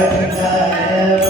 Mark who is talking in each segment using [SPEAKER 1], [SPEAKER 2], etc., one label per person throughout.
[SPEAKER 1] Heaven, heaven.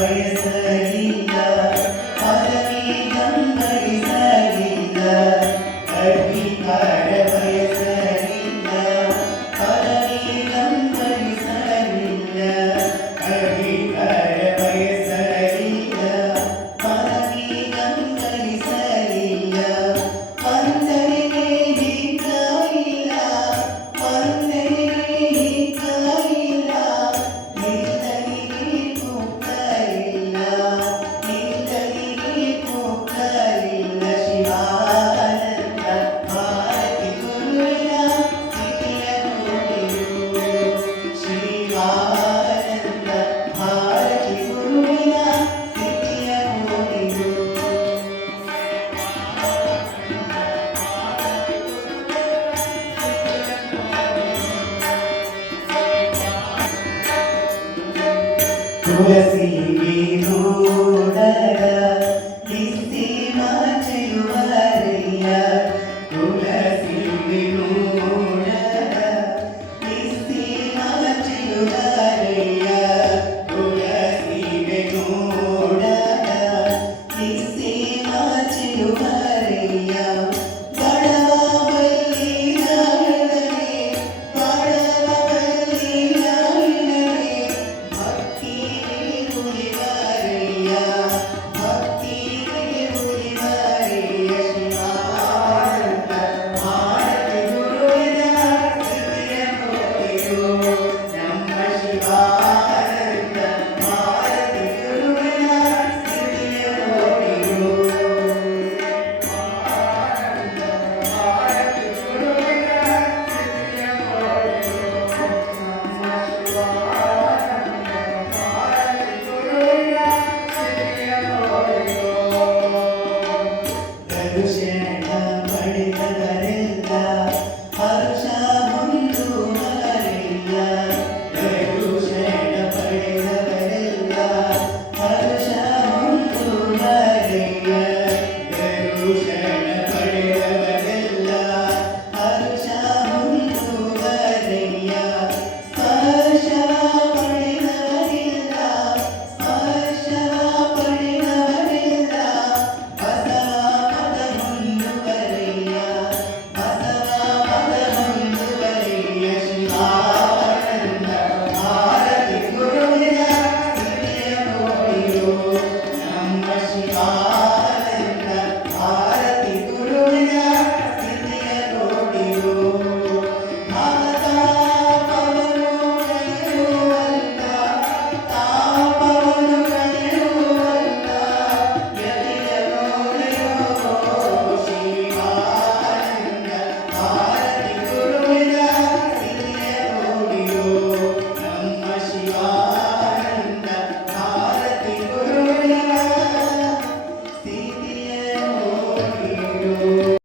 [SPEAKER 1] తులసి వీరు